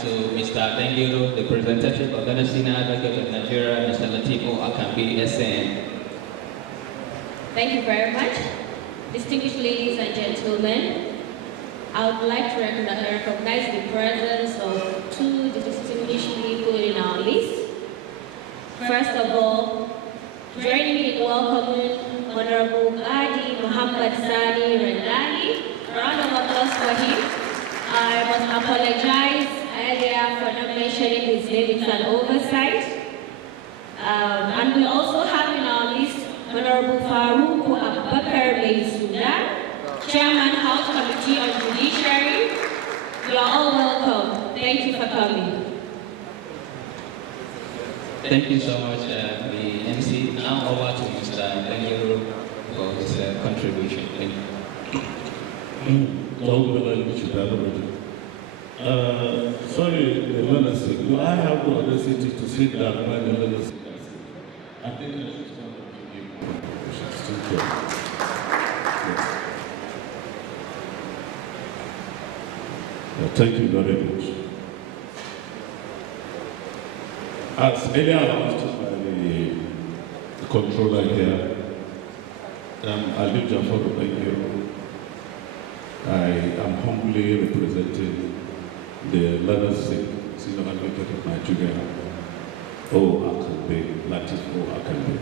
to Mr. Dengiru, the representative of the Senior Advocate of Nigeria, Mr. Latifu Akambi, SN. Thank you very much. Distinguished ladies and gentlemen, I would like to recognize the presence of two distinguished people in our list. First of all, join me in welcoming Honorable Adi Muhammad Sani Rendani. Round of applause for him. I must apologize earlier for not mentioning his name. It's an oversight. And we also have in our list Honorable Farouk Abubakar Sudan, Chairman House Committee on Judiciary. You are all welcome. Thank you for coming. Thank you so much, the MC. Now over to Mr. Dengiru for his contribution. Thank you. Sorry, the legacy. Do I have the audacity to sit down when the legacy does it? I think I should stand up to give you. Still here. Yes. Thank you very much. As earlier announced by the controller here, Ali Jafar Ubangiro. I am humbly representing the legacy Senior Advocate of Nigeria, Latifu Akambi.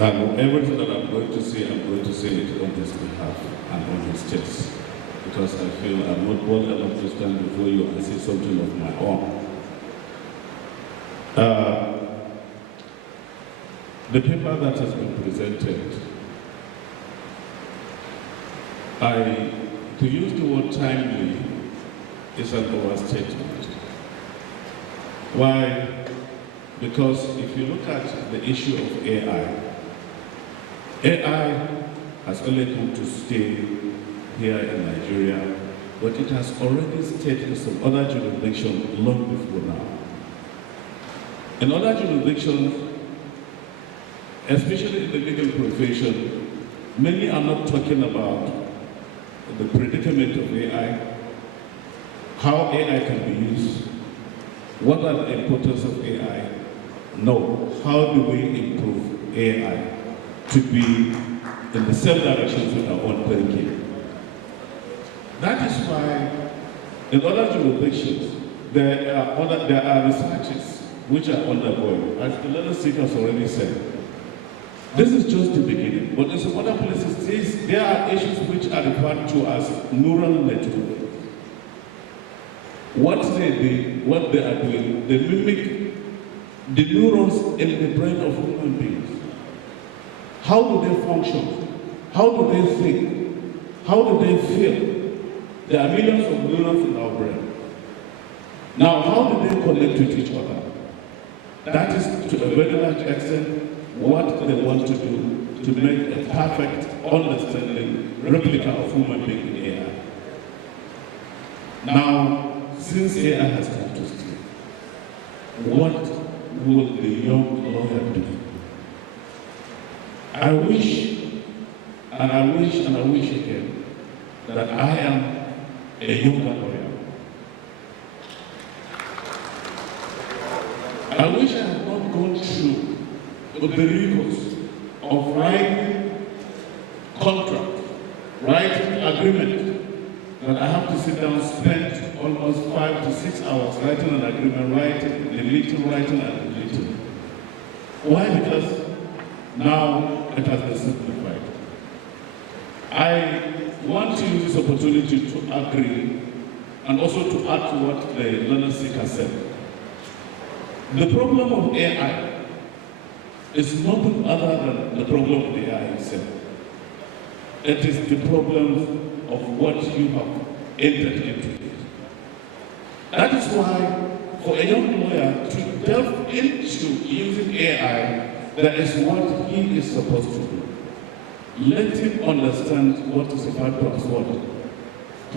And everything that I'm going to say it on his behalf and on his chest. Because I feel I'm not bold enough to stand before you and say something of my own. The paper that has been presented, to use the word timely is an overstatement. Why? Because if you look at the issue of AI has only come to stay here in Nigeria, but it has already stayed in some other jurisdictions long before now. In other jurisdictions, especially in the legal profession, many are not talking about the predicament of AI, how AI can be used, what are the importance of AI? No, how do we improve AI to be in the same direction with our own thinking? That is why in other jurisdictions, there are researches which are undergoing. As the letter seeker has already said, this is just the beginning, but in some other places, there are issues which are referred to as neural network. What they are doing, they mimic the neurons in the brain of human beings. How do they function? How do they think? How do they feel? There are millions of neurons in our brain. Now, how do they connect with each other? That is, to a very large extent, what they want to do to make a perfect, understanding replica of human being in AI. Now, since AI has come to stay, what will the young lawyer do? I wish again that I am a younger lawyer. I wish I had not gone through the rigors of writing contract, writing agreement, that I have to sit down, spend almost 5 to 6 hours writing an agreement, writing, writing, and deleting. Why? Because now it has been simplified. I want to use this opportunity to agree and also to add to what the learner seeker said. The problem of AI is nothing other than the problem of the AI itself. It is the problem of what you have entered into it. That is why, for a young lawyer to delve into using AI, that is what he is supposed to do. Let him understand what is referred to as what?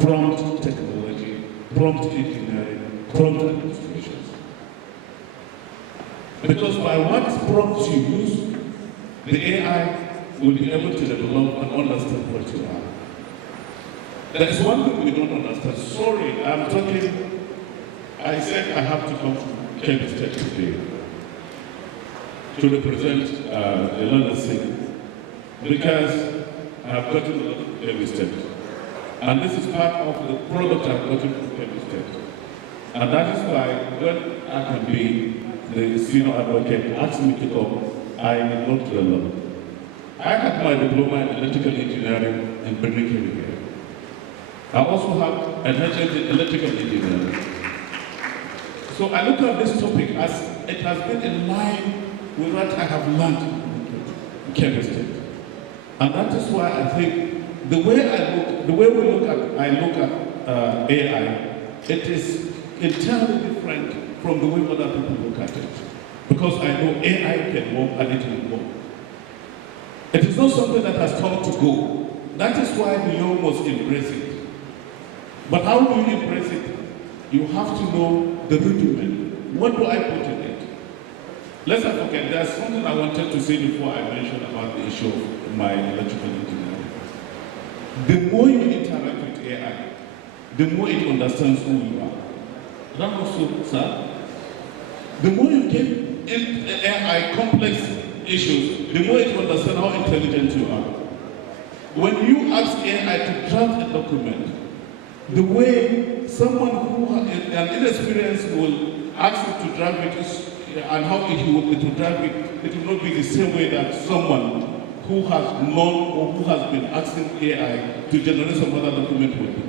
Prompt technology, prompt engineering, prompt administration. Because by what prompts you use, the AI will be able to develop and understand what you are. There's one thing we don't understand. Sorry, I'm talking. I said I have to come to Kebbi State today to represent the learners because I have gotten a lot of Kebbi State. And this is part of the product I've gotten from Kebbi State. And that is why when I can be the senior advocate asked me to come, I did not do a lot. I had my diploma in electrical engineering in Birmingham here. I also have an HND in electrical engineering. So I look at this topic as it has been in line with what I have learned in Kebbi State. And that is why I think the way we look at AI, it is entirely different from the way other people look at it. Because I know AI can work and it will work. It is not something that has come to go. That is why the young must embrace it. But how do you embrace it? You have to know the rudiment. What do I put in it? Let's not forget, there's something I wanted to say before I mentioned about the issue of my electrical engineering. The more you interact with AI, the more it understands who you are. That also, sir, the more you get in AI complex issues, the more it understands how intelligent you are. When you ask AI to draft a document, the way someone who an inexperienced will ask it to draft it and how it will draft it will not be the same way that someone who has known or who has been asking AI to generate some other document will do.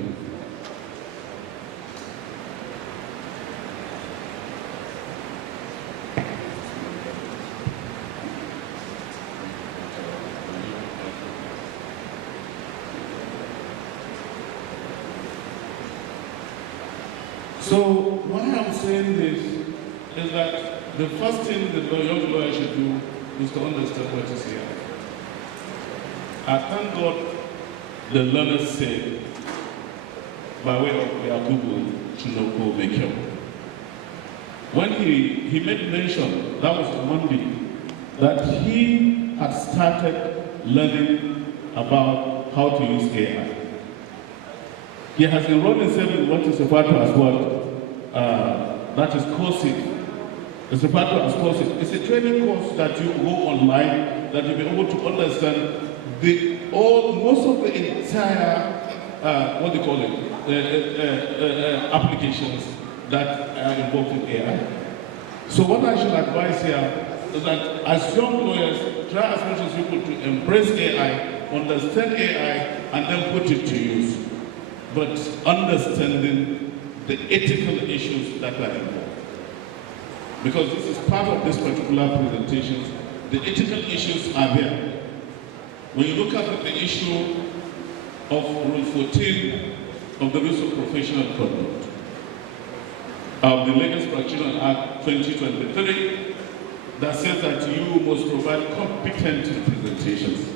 So why I'm saying this is that the first thing the young lawyer should do is to understand what is here. I thank God the learners say, by way of Yakubu Chinoko Mekel, when he made mention, that was on Monday, that he had started learning about how to use AI. He has enrolled himself in what is referred to as what? That is COSIT. It's referred to as COSIT. It's a training course that you go online, that you'll be able to understand most of the entire, applications that are involved in AI. So what I should advise here is that as young lawyers, try as much as you could to embrace AI, understand AI, and then put it to use. But understanding the ethical issues that are involved. Because this is part of this particular presentation, the ethical issues are there. When you look at the issue of Rule 14 of the Rules of Professional Conduct, of the Legal Practitioner Act 2023, that says that you must provide competent representations.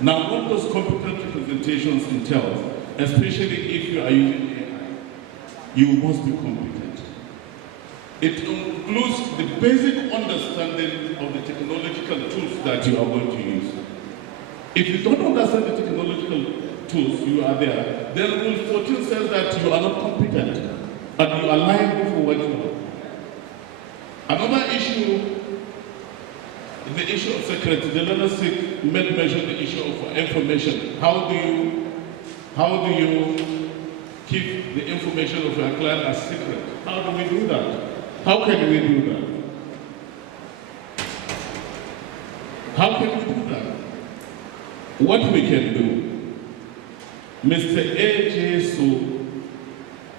Now, what those competent representations entail, especially if you are using AI, you must be competent. It includes the basic understanding of the technological tools that you are going to use. If you don't understand the technological tools you are there, then Rule 14 says that you are not competent and you are liable for what you know. Another issue is the issue of security. The learners made mention the issue of information. How do you keep the information of your client as secret? How do we do that? How can we do that? How can we do that? What we can do, Mr. A.J. So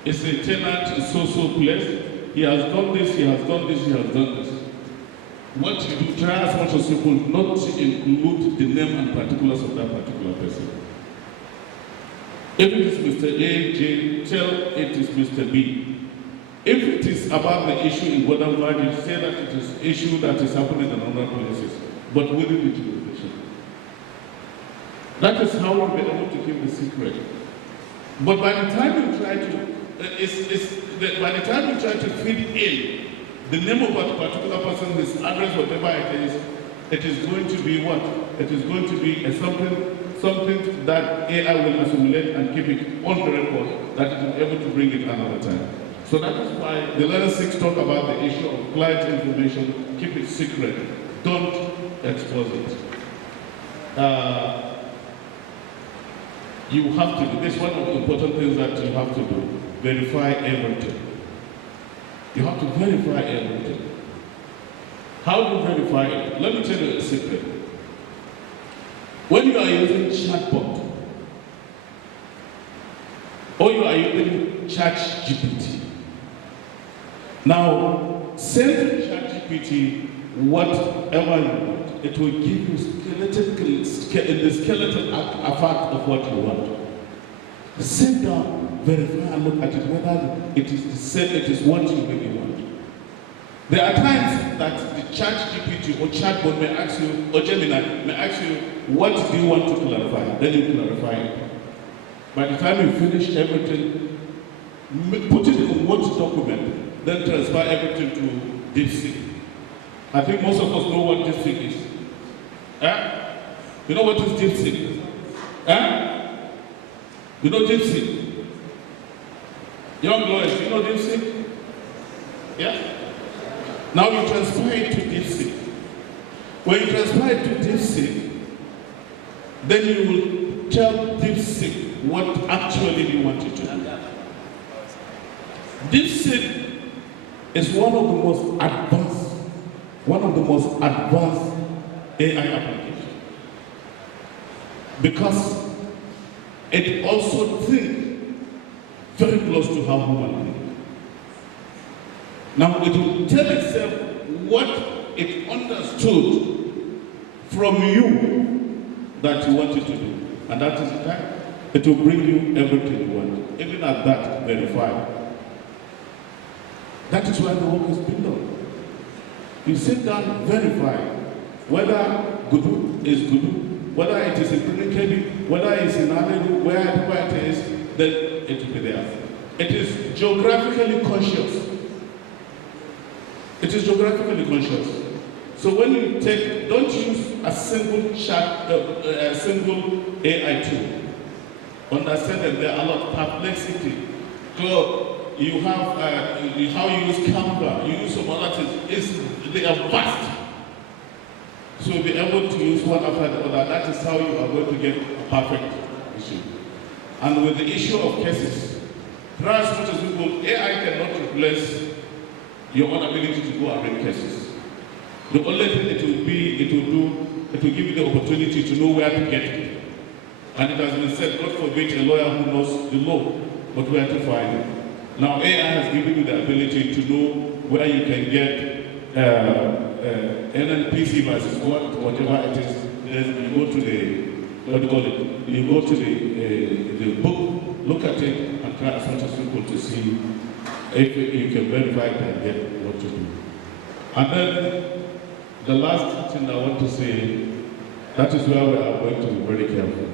is a tenant in so-so place. He has done this, he has done this, he has done this. What you do, try as much as you could not to include the name and particulars of that particular person. If it is Mr. A.J., tell it is Mr. B. If it is about the issue in Godam Valley, say that it is an issue that is happening in other places, but within the jurisdiction. That is how we'll be able to keep the secret. But by the time you try to feed in the name of a particular person, his address, whatever it is going to be what? It is going to be something something that AI will assimilate and keep it on the record, that it will be able to bring it another time. So that is why the letter 6 talk about the issue of client information, keep it secret, don't expose it. You have to do, this is one of the important things that you have to do, verify everything. You have to verify everything. How do you verify it? Let me tell you a secret. When you are using chatbot, or you are using ChatGPT, now send to ChatGPT whatever you want. It will give you the skeleton effect of what you want. Sit down, verify and look at it, whether it is the same, it is what you really want. There are times that the ChatGPT or chatbot may ask you, or Gemini may ask you, what do you want to clarify? Then you clarify it. By the time you finish everything, put it in Word document, then transfer everything to DeepSeek. I think most of us know what DeepSeek is. You know what is DeepSeek? You know DeepSeek? Young lawyers, you know DeepSeek? Yeah? Now you transfer it to DeepSeek. When you transfer it to DeepSeek, then you will tell DeepSeek what actually you want it to do. DeepSeek is one of the most advanced AI applications, because it also thinks very close to how human think. Now it will tell itself what it understood from you that you want it to do. And that is the time. It will bring you everything you want. Even at that, verify. That is why the work is being done. You sit down, verify whether Gudu is Gudu, whether it is in Krinikedi, whether it's in Amedu, wherever it is, then it will be there. It is geographically conscious. It is geographically conscious. So when you take, don't use a single single AI tool. Understand that there are a lot of perplexity. So you have how you use Canva, you use some other things. They are vast. So you'll be able to use one after the other. That is how you are going to get a perfect issue. And with the issue of cases, try as much as people, AI cannot replace your own ability to go and read cases. The only thing it will give you the opportunity to know where to get it. And it has been said, God forbid a lawyer who knows the law, but where to find it. Now AI has given you the ability to know where you can get NNPC versus whatever it is. Then you go to you go to the book, look at it, and try as much as possible to see if you can verify it and get what to do. And then the last thing I want to say, that is where we are going to be very careful.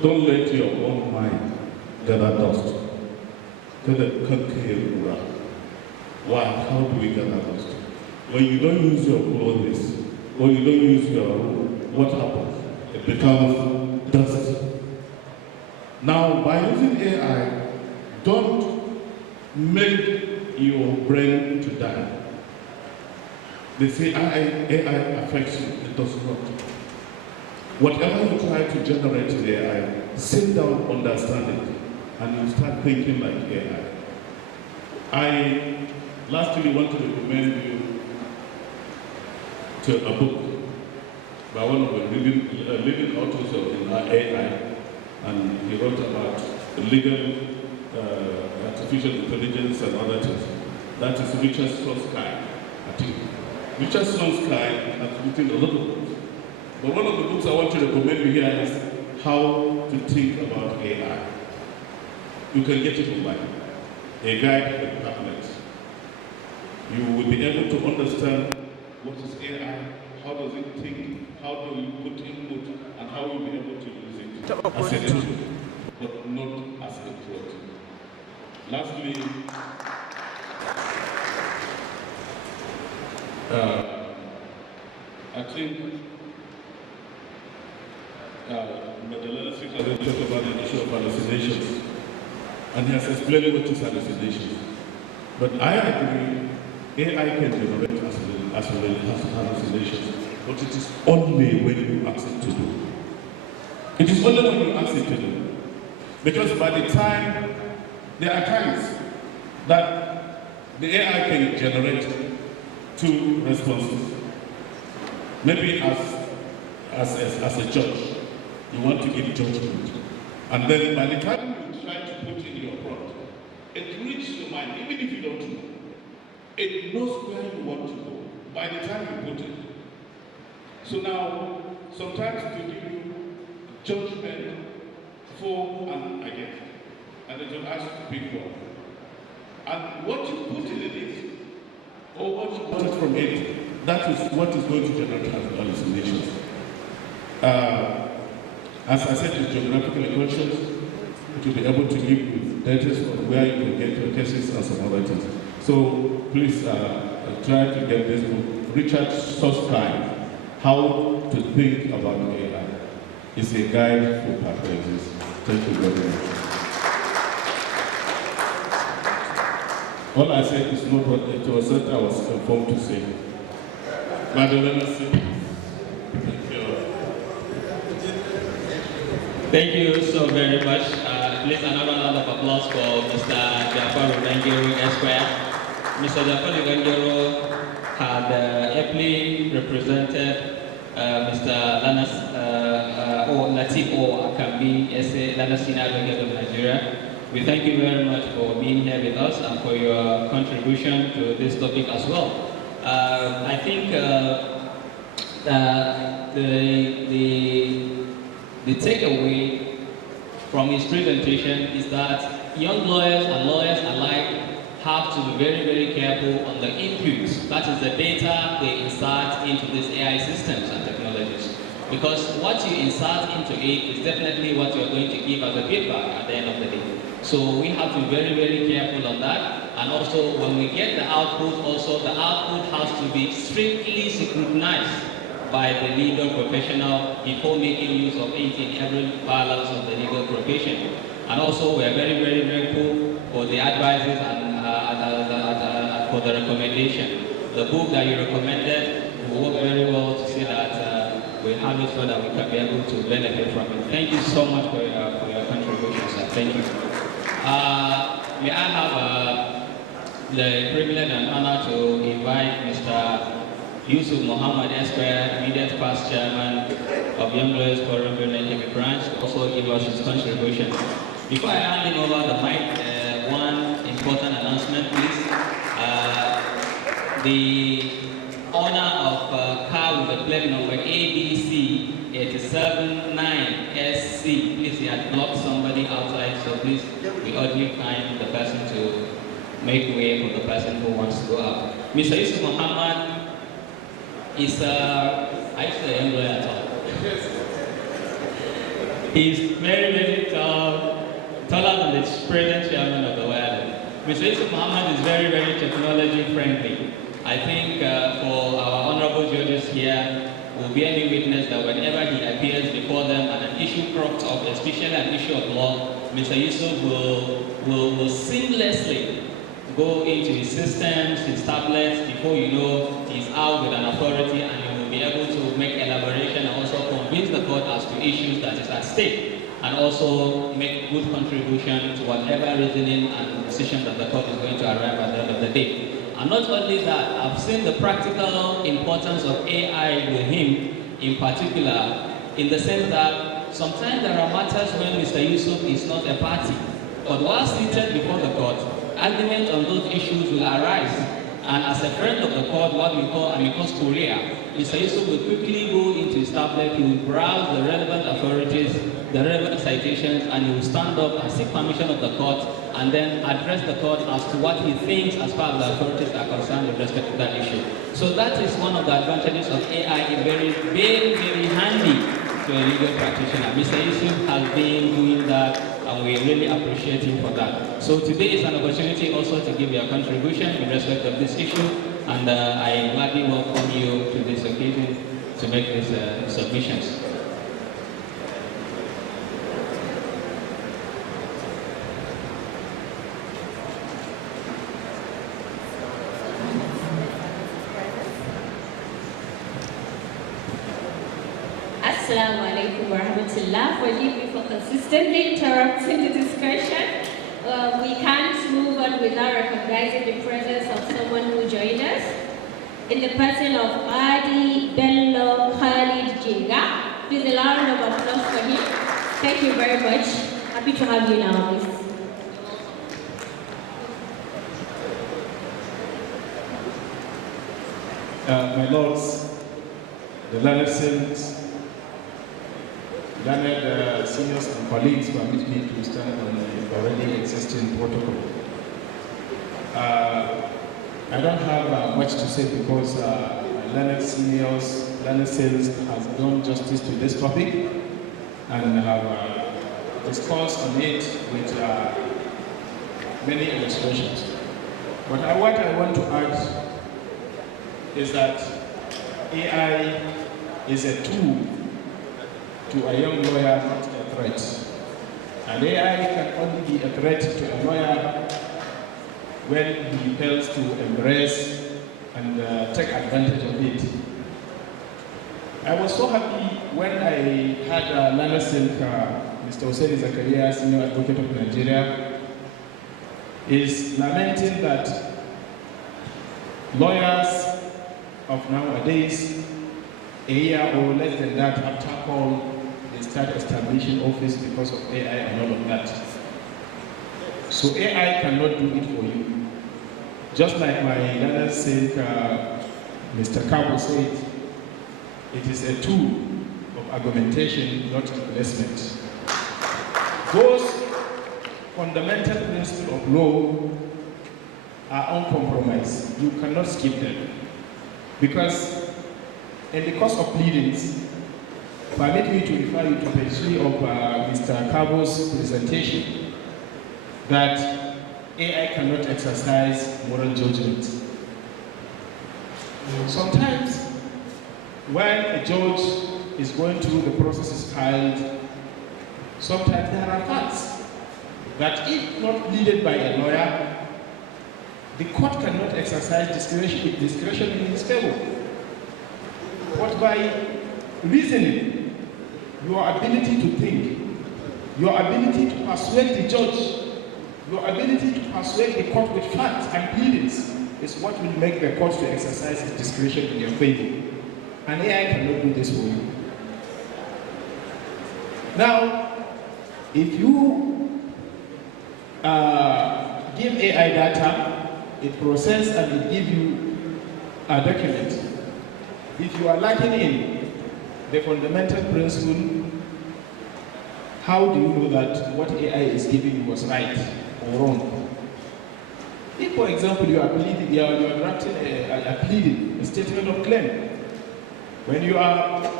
Don't let your own mind gather dust. Why? How do we gather dust? When you don't use your clothes, or you don't use your room, what happens? It becomes dust. Now, by using AI, don't make your brain to die. They say AI affects you. It does not. Whatever you try to generate in AI, sit down, understand it, and you start thinking like AI. I lastly want to recommend you to a book by one of the leading authors in AI, and he wrote about legal artificial intelligence and other things. That is Richard Sonsky, I think. Richard Sonsky has written a lot of books. But one of the books I want to recommend you here is How to Think About AI. You can get it online. A guide with tablets. You will be able to understand what is AI, how does it think, how do you put input, and how you'll be able to use it as a tool, but not as a threat. Lastly, I think but the learner speaker will talk about the issue of hallucinations, and he has explained what is hallucinations. But I agree, AI can generate as well hallucinations, but it is only when you ask it to do. It is only when you ask it to do. Because by the time, there are times that the AI can generate 2 responses. Maybe as a judge, you want to give judgment. And then by the time you try to put in your prompt, it reads your mind, even if you don't know. It knows where you want to go by the time you put it. So now, sometimes it will give you judgment for and against. And it will ask you to pick one. And what you put in it, or what you wanted from it, that is what is going to generate hallucinations. As I said, in geographical equations, it will be able to give you data on where you can get your cases and some other things. So please try to get this book. Richard Susskind, How to Think About AI. It's a guide for pathways. Thank you very much. All I said is not what it was that I was informed to say. Madam, let us see. Thank you. Thank you so very much. Please another round of applause for Mr. Jafar Rubengiro Esquire. Mr. Jafar Rubengiro had aptly represented Mr. Latif Akambi, Lanas Senior Advocate of Nigeria. We thank you very much for being here with us and for your contribution to this topic as well. I think the takeaway from his presentation is that young lawyers and lawyers alike have to be very, very careful on the inputs. That is the data they insert into these AI systems and technologies. Because what you insert into it is definitely what you're going to give as a feedback at the end of the day. So we have to be very, very careful on that. And also, when we get the output, also the output has to be strictly scrutinized by the legal professional before making use of it in every balance of the legal profession. And also, we are very, very grateful for the advices and for the recommendation. The book that you recommended will work very well to see that we have it so that we can be able to benefit from it. Thank you so much for your contribution, sir. Thank you. May I have the privilege and honor to invite Mr. Yusuf Muhammad Esquire, immediate past chairman of Young Lawyers Forum Birmingham branch, to also give us his contribution. Before I hand over the mic, one important announcement, please. The owner of a car with the plate number ABC 879SC, please, he had blocked somebody outside, so please, we urgently find the person to make way for the person who wants to go out. Mr. Yusuf Muhammad is I say young lawyer at all. He's very, very tall, taller than the present chairman of the world. Mr. Yusuf Muhammad is very, very technology friendly. I think for our honorable judges here, will be any witness that whenever he appears before them and an issue crops up, especially an issue of law, Mr. Yusuf will seamlessly go into his systems, his tablets, before you know, he's out with an authority and he will be able to make elaboration and also convince the court as to issues that is at stake, and also make good contribution to whatever reasoning and decision that the court is going to arrive at the end of the day. And not only that, I've seen the practical importance of AI with him in particular, in the sense that sometimes there are matters when Mr. Yusuf is not a party, but while seated before the court, arguments on those issues will arise. And as a friend of the court, what we call amicus curiae, Mr. Yusuf will quickly go into his tablet, he will browse the relevant authorities, the relevant citations, and he will stand up and seek permission of the court and then address the court as to what he thinks as far as the authorities are concerned with respect to that issue. So that is one of the advantages of AI, it's very, very, very handy to a legal practitioner. Mr. Yusuf has been doing that, and we really appreciate him for that. So today is an opportunity also to give your contribution in respect of this issue, and I gladly welcome you to this occasion to make these submissions. Assalamu alaikum wa rahmatullah. Forgive me for consistently interrupting the discussion. We can't move on without recognizing the presence of someone who joined us in the person of Adi Bello Khalid Jinga. Please a round of applause for him. Thank you very much. Happy to have you now, please. My lords, the learned saints, learned seniors and colleagues, permit me to stand on the already existing protocol. I don't have much to say because learned seniors, learned saints has done justice to this topic and have discussed on it with many illustrations. But what I want to add is that AI is a tool to a young lawyer, not a threat. And AI can only be a threat to a lawyer when he fails to embrace and take advantage of it. I was so happy when I had Lana Silk, Mr. Hussein Zakaria, Senior Advocate of Nigeria, is lamenting that lawyers of nowadays, a year or less than that, have tackled, they start establishing office because of AI and all of that. So AI cannot do it for you. Just like my learner said, Mr. Cabo said, it is a tool of argumentation, not replacement. Those fundamental principles of law are uncompromised. You cannot skip them. Because in the course of pleadings, permit me to refer you to page 3 of Mr. Cabo's presentation, that AI cannot exercise moral judgment. Sometimes, when a judge is going through the processes filed, sometimes there are facts that, if not pleaded by a lawyer, the court cannot exercise discretion in his favor. But by reasoning, your ability to think, your ability to persuade the judge, your ability to persuade the court with facts and pleadings is what will make the court to exercise its discretion in your favor. And AI cannot do this for you. Now, if you give AI data, it processes and it gives you a document. If you are lacking in the fundamental principle, how do you know that what AI is giving you was right or wrong? If, for example, you are pleading, you are drafting a statement of claim, when you are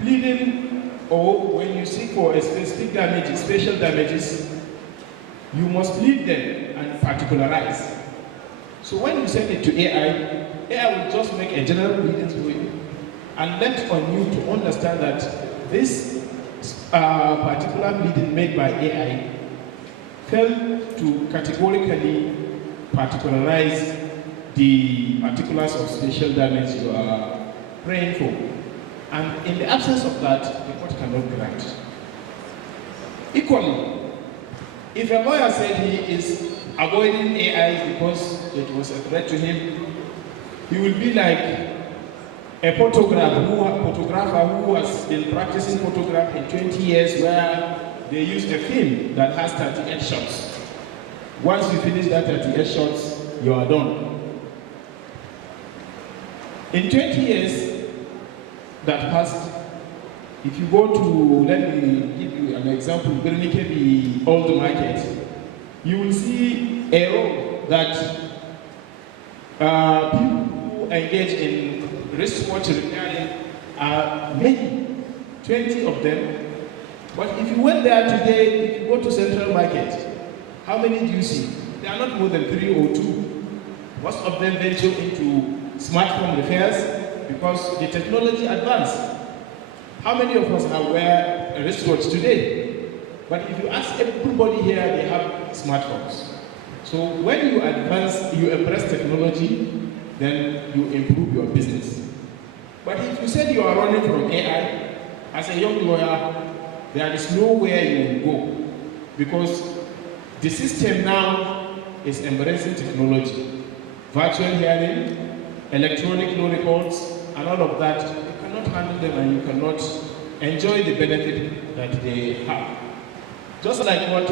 pleading or when you seek for a specific damages, special damages, you must plead them and particularize. So when you send it to AI, AI will just make a general pleading for you and left on you to understand that this particular pleading made by AI failed to categorically particularize the particulars of special damage you are praying for. And in the absence of that, the court cannot grant. Equally, if a lawyer said he is avoiding AI because it was a threat to him, he will be like a photographer who has been practicing photography in 20 years, where they use a film that has 38 shots. Once you finish that 38 shots, you are done. In 20 years that passed, if you go to, let me give you an example, Bernike, the old market, you will see a road that people who engage in wristwatch repairing are many, 20 of them. But if you went there today, if you go to Central Market, how many do you see? There are not more than 3 or 2. Most of them venture into smartphone repairs because the technology advanced. How many of us are wear a wristwatch today? But if you ask everybody here, they have smartphones. So when you advance, you embrace technology, then you improve your business. But if you said you are running from AI, as a young lawyer, there is nowhere you will go because the system now is embracing technology, virtual hearing, electronic law records, and all of that. You cannot handle them and you cannot enjoy the benefit that they have. Just like what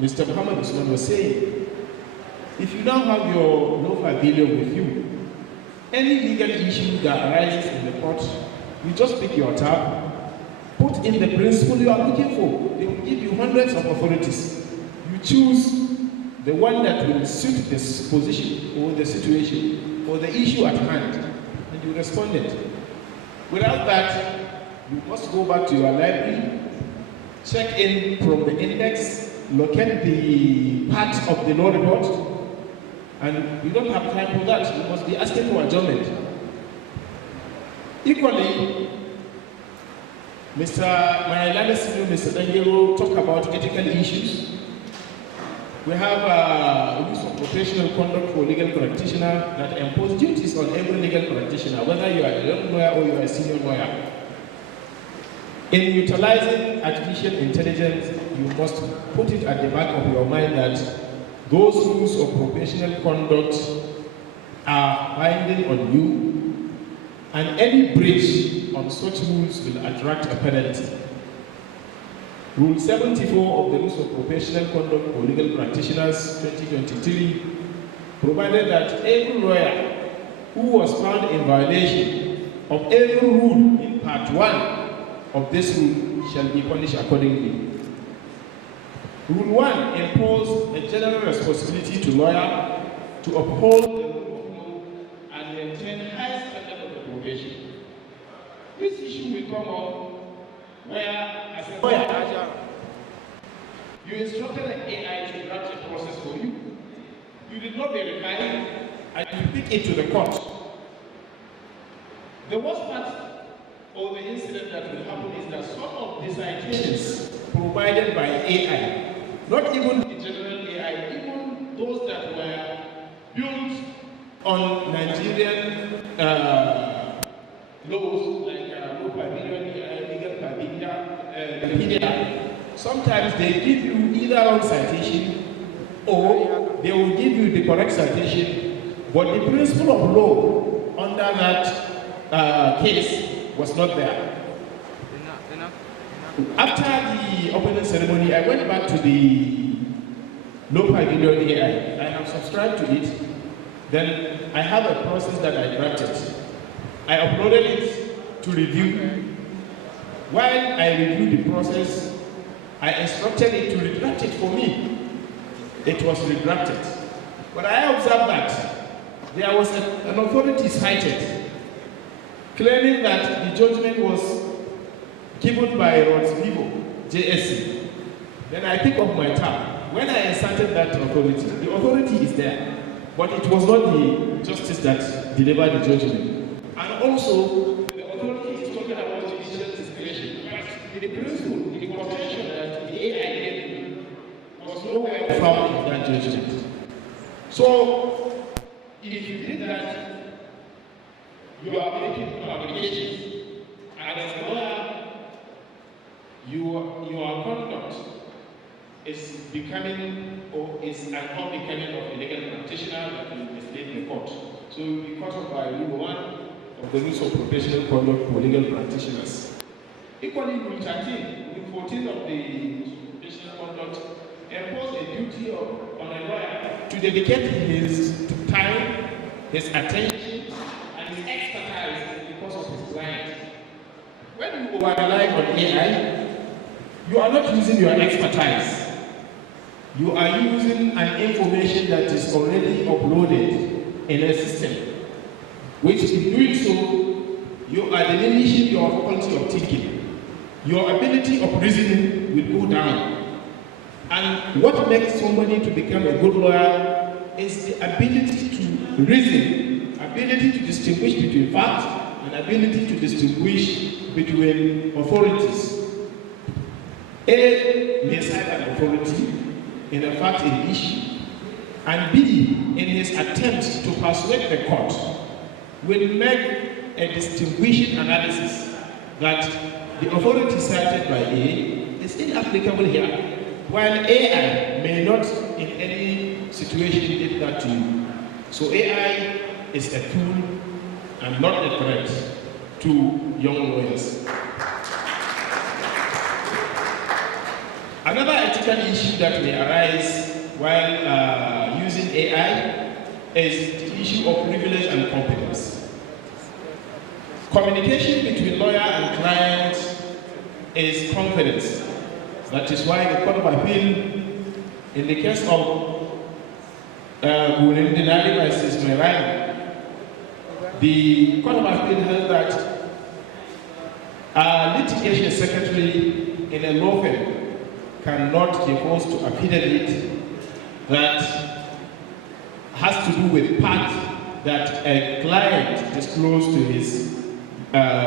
Mr. Muhammad Usman was saying, if you now have your law pavilion with you, any legal issue that arises in the court, you just pick your tab, put in the principle you are looking for. They will give you hundreds of authorities. You choose the one that will suit this position or the situation or the issue at hand, and you respond it. Without that, you must go back to your library, check in from the index, locate the part of the law report, and you don't have time for that. You must be asking for adjournment. Equally, Mr. Mayalana Sinu, Mr. Dangero talk about ethical issues. We have rules of professional conduct for legal practitioner that impose duties on every legal practitioner, whether you are a young lawyer or you are a senior lawyer. In utilizing artificial intelligence, you must put it at the back of your mind that those rules of professional conduct are binding on you, and any breach of such rules will attract a penalty. Rule 74 of the Rules of Professional Conduct for Legal Practitioners 2023 provided that every lawyer who was found in violation of every rule in Part 1 of this rule shall be punished accordingly. Rule 1 imposed a general responsibility to lawyer to uphold the rule of law and maintain high standard of the profession. This issue will come up where, as a lawyer, you instructed an AI to draft a process for you. You did not verify it, and you pick it to the court. The worst part of the incident that will happen is that some of the citations provided by AI, not even the general AI, even those that were built on Nigerian laws like law pavilion, legal pavilion, sometimes they give you either wrong citation or they will give you the correct citation, but the principle of law under that case was not there. After the opening ceremony, I went back to the law pavilion AI. I have subscribed to it. Then I have a process that I drafted. I uploaded it to review. While I reviewed the process, I instructed it to redraft it for me. It was redrafted. But I observed that there was an authority cited claiming that the judgment was given by Rods Vivo, JSC. Then I pick up my tab. When I inserted that authority, the authority is there, but it was not the justice that delivered the judgment. And also, the authority is talking about judicial discretion. The principle, the quotation that the AI gave was nowhere found in that judgment. So, if you did that, you are making obligations, and as a lawyer, your conduct is becoming or is an unbecoming of a legal practitioner that will mislead the court. So you will be caught up by Rule 1 of the Rules of Professional Conduct for Legal Practitioners. Equally, Rule 13, Rule 14 of the Professional Conduct impose a duty on a lawyer to dedicate his time, his attention, and his expertise in the cause of his client. When you rely on AI, you are not using your expertise. You are using an information that is already uploaded in a system, which in doing so, you are diminishing your faculty of thinking. Your ability of reasoning will go down. And what makes somebody to become a good lawyer is the ability to reason, ability to distinguish between facts, and ability to distinguish between authorities. A may cite an authority in a fact in issue, and B, in his attempt to persuade the court, will make a distinguishing analysis that the authority cited by A is inapplicable here, while AI may not in any situation give that to you. So AI is a tool and not a threat to young lawyers. Another ethical issue that may arise while using AI is the issue of privilege and competence. Communication between lawyer and client is confidence. That is why the Court of Appeal, in the case of Gulen Denali versus Meran, the Court of Appeal held that a litigation secretary in a law firm cannot be forced to affidavit that has to do with part that a client disclosed to his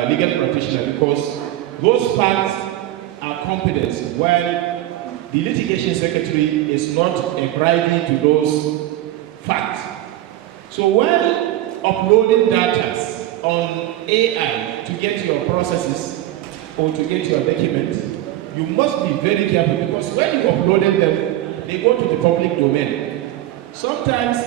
legal practitioner, because those facts are competence, while the litigation secretary is not a privy to those facts. So while uploading data on AI to get your processes or to get your documents, you must be very careful, because when you uploaded them, they go to the public domain. Sometimes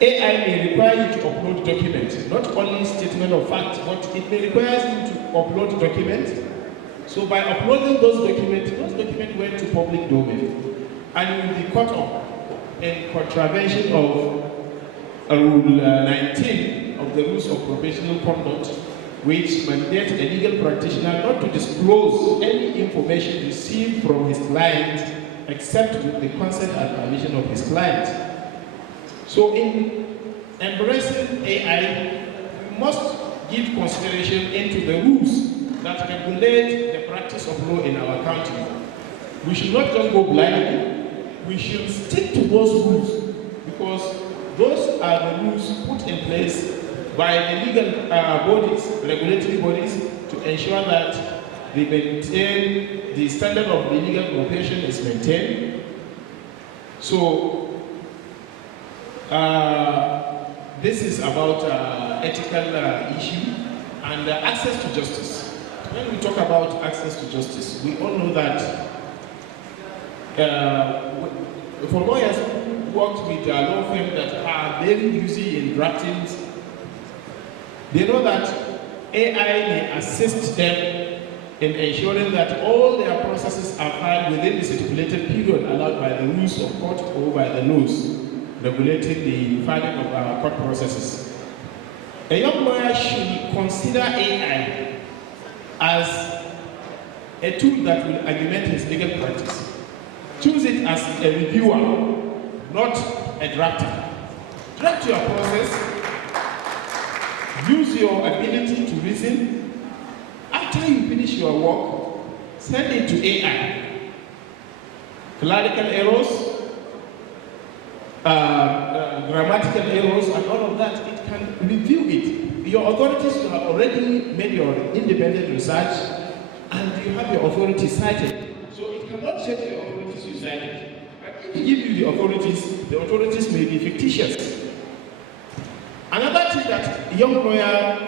AI may require you to upload documents, not only statement of fact, but it may require you to upload documents. So by uploading those documents went to public domain, and will be caught up in contravention of Rule 19 of the Rules of Professional Conduct, which mandates a legal practitioner not to disclose any information received from his client except with the consent and permission of his client. So in embracing AI, we must give consideration into the rules that regulate the practice of law in our country. We should not just go blindly. We should stick to those rules, because those are the rules put in place by the legal bodies, regulatory bodies, to ensure that they maintain the standard of the legal profession is maintained. So this is about ethical issue and access to justice. When we talk about access to justice, we all know that for lawyers who worked with a law firm that are very busy in drafting, they know that AI may assist them in ensuring that all their processes are filed within the stipulated period allowed by the rules of court or by the laws regulating the filing of our court processes. A young lawyer should consider AI as a tool that will augment his legal practice. Choose it as a reviewer, not a drafter. Draft your process. Use your ability to reason. After you finish your work, send it to AI. Clerical errors, grammatical errors, and all of that, it can review it. Your authorities have already made your independent research, and you have your authority cited. So it cannot check your authorities you cited. And if you give you the authorities may be fictitious. Another thing that a young lawyer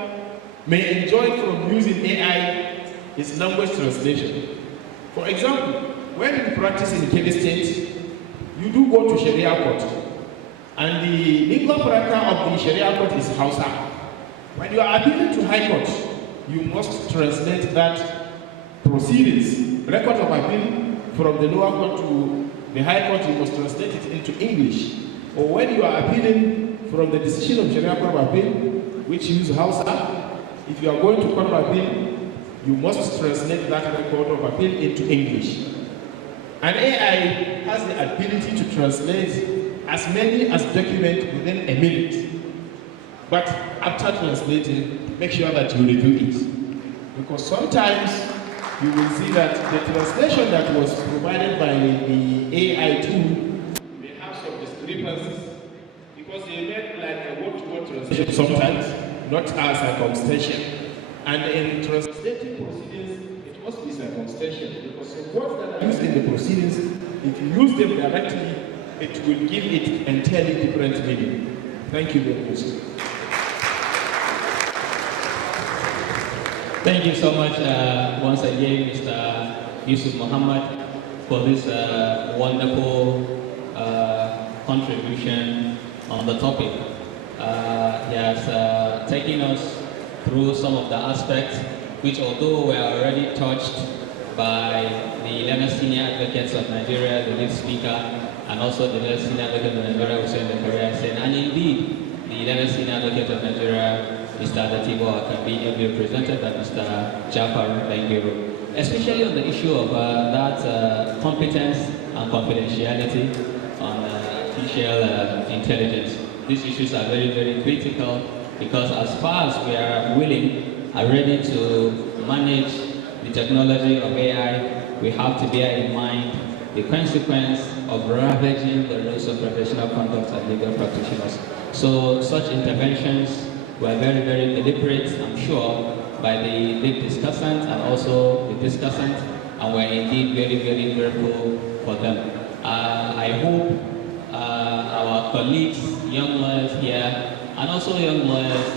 may enjoy from using AI is language translation. For example, when you practice in Kebbi State, you do go to Sharia court, and the lingua franca of the Sharia court is Hausa. When you are appealing to High Court, you must translate that proceedings, record of appeal from the lower court to the High Court, you must translate it into English. Or when you are appealing from the decision of Sharia Court of Appeal, which use Hausa, if you are going to Court of Appeal, you must translate that record of appeal into English. And AI has the ability to translate as many as documents within a minute. But after translating, make sure that you review it. Because sometimes you will see that the translation that was provided by the AI tool may have some discrepancies, because they made like a word-to-word translation sometimes, not as circumstantial. And in translating proceedings, it must be circumstantial, because the words that are used in the proceedings, if you use them directly, it will give it entirely different meaning. Thank you very much. Thank you so much once again, Mr. Yusuf Muhammad, for this wonderful contribution on the topic. He has taken us through some of the aspects which, although were already touched by the 11 senior advocates of Nigeria, the lead speaker, and also the 11 senior advocate of Nigeria, Hussein Zakaria Hussein, and indeed the 11 senior advocate of Nigeria, Mr. Adatibo Akambi, represented by Mr. Jafar Bengiru, especially on the issue of that competence and confidentiality on artificial intelligence. These issues are very, very critical because as far as we are willing and ready to manage the technology of AI, we have to bear in mind the consequence of ravaging the rules of professional conduct and legal practitioners. So such interventions were very, very deliberate, I'm sure, by the lead discussant and also the discussant, and we're indeed very, very grateful for them. I hope our colleagues, young lawyers here, and also young lawyers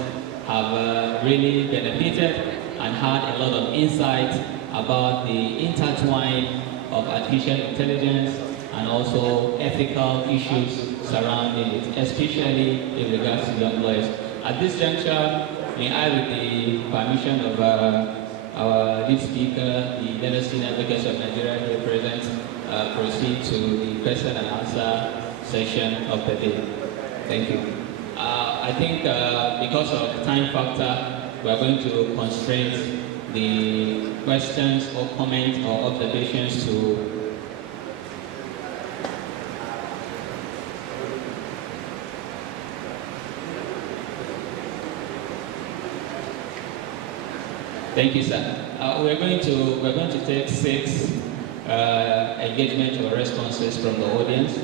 have really benefited and had a lot of insight about the intertwine of artificial intelligence and also ethical issues surrounding it, especially in regards to young lawyers. At this juncture, may I, with the permission of our lead speaker, the Legal Senior Advocates of Nigeria here present, proceed to the question and answer session of the day. Thank you. I think because of time factor, we are going to constrain the questions or comments or observations to Thank you, sir. We're going to take 6 engagement or responses from the audience.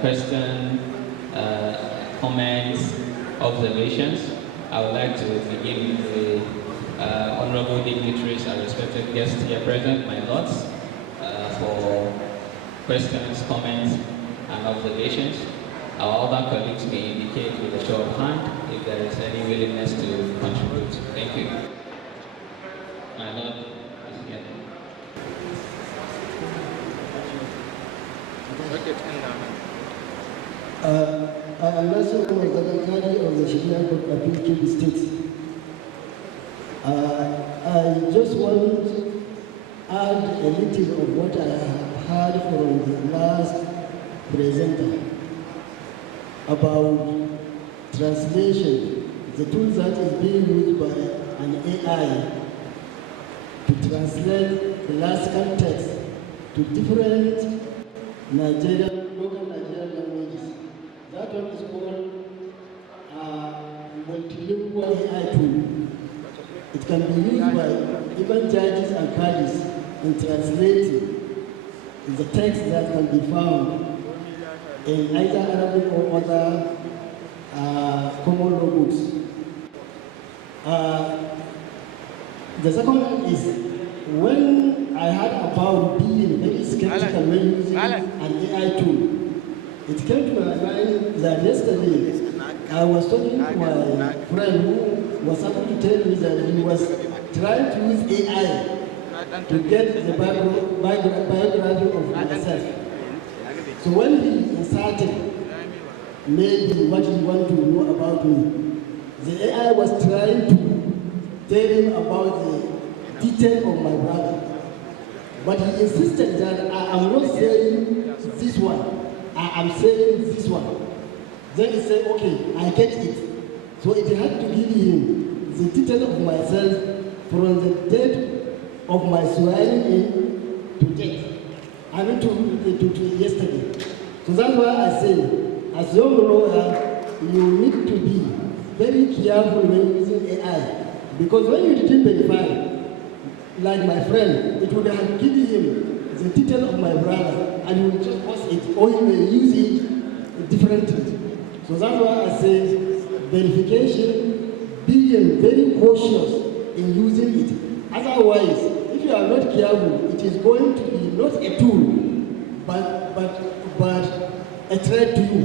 Question, comments, observations. I would like to begin with the honorable dignitaries and respected guests here present, my lords, for questions, comments, and observations. Our other colleagues may indicate with a show of hand if there is any willingness to contribute. Thank you. My lord is here. I am also the Zakari of the Sharia Court of Appeal State. I just want to add a little of what I have heard from the last presenter about translation, the tool that is being used by an AI to translate classical text to different local Nigerian languages. That one is called multilingual AI tool. It can be used by even judges and caddies in translating the text that can be found in either Arabic or other common law books. The second one is, when I heard about being very skeptical when using an AI tool, it came to my mind that yesterday I was talking to my friend who was able to tell me that he was trying to use AI to get the biography of myself. So when he inserted maybe what he wanted to know about me, the AI was trying to tell him about the detail of my brother. But he insisted that I am not saying this one, I am saying this one. Then he said, okay, I get it. So it had to give him the detail of myself from the date of my swearing in to date. I mean to yesterday. So that's why I say, as young lawyer, you need to be very careful when using AI. Because when you didn't verify, like my friend, it would have given him the detail of my brother and he would just post it, or he may use it differently. So that's why I say verification, being very cautious in using it. Otherwise, if you are not careful, it is going to be not a tool, but a threat to you.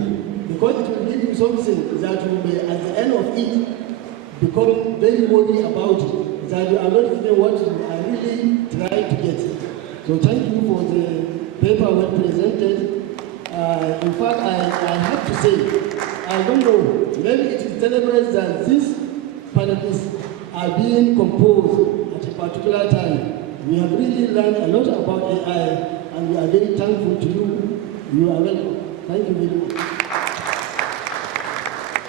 Because it will give you something that will be, at the end of it, become very worried about it. that you are not giving what you are really trying to get. So thank you for the paper well presented. In fact, I have to say, I don't know, maybe it is deliberate that these panelists are being composed at a particular time. We have really learned a lot about AI, and we are very thankful to you. You are welcome. Thank you very much.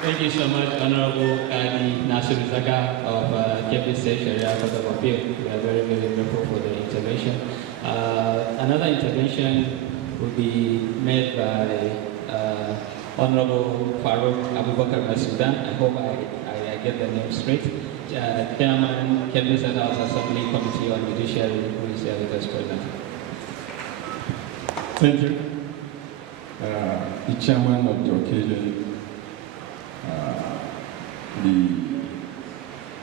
Thank you so much, Honorable Kadi Nasir Zaga of Kebbi State Sharia Court of Appeal. We are very, very grateful for the intervention. Another intervention will be made by Honorable Farouk Abubakar Masudan. I hope I get the name straight. Chairman, Kebbi State House Assembly Committee on Judiciary, who is here with us present. Thank you. The chairman of the occasion, the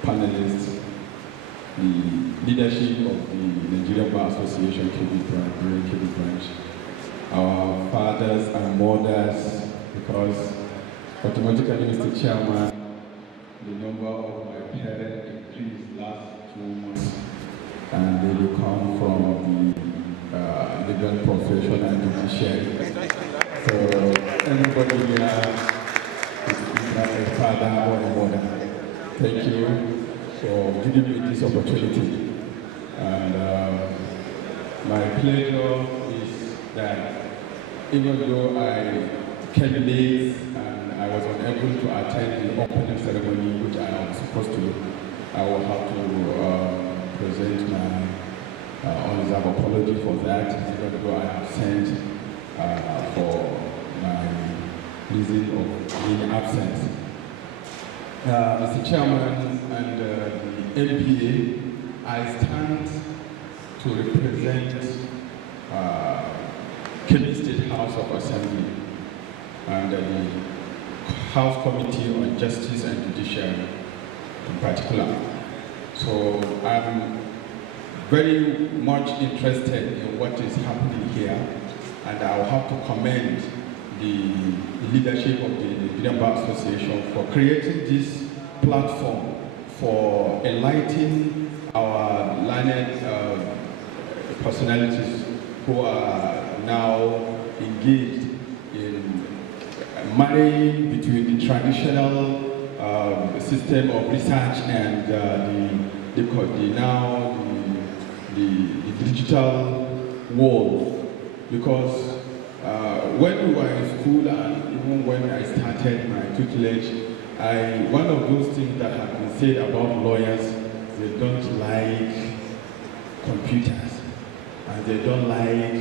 panelists, the leadership of the Nigerian Bar Association Kebbi branch, our fathers and mothers, because automatically, Mr. Chairman, the number of my parents increased last 2 months, and they come from the legal profession and judiciary. So everybody here is either a father or a mother. Thank you for giving me this opportunity. And my pleasure is that even though I came late and I was unable to attend the opening ceremony, which I was supposed to, I will have to present my unreserved apology for that, even though I have sent for my reason of being absent. Mr. Chairman and the NPA, I stand to represent Kebbi State House of Assembly and the House Committee on Justice and Judiciary in particular. So I'm very much interested in what is happening here, and I'll have to commend the leadership of the Nigerian Bar Association for creating this platform for enlightening our learned personalities who are now engaged in marrying between the traditional system of research and the digital world. Because when we were in school and even when I started my tutelage, one of those things that have been said about lawyers, they don't like computers and they don't like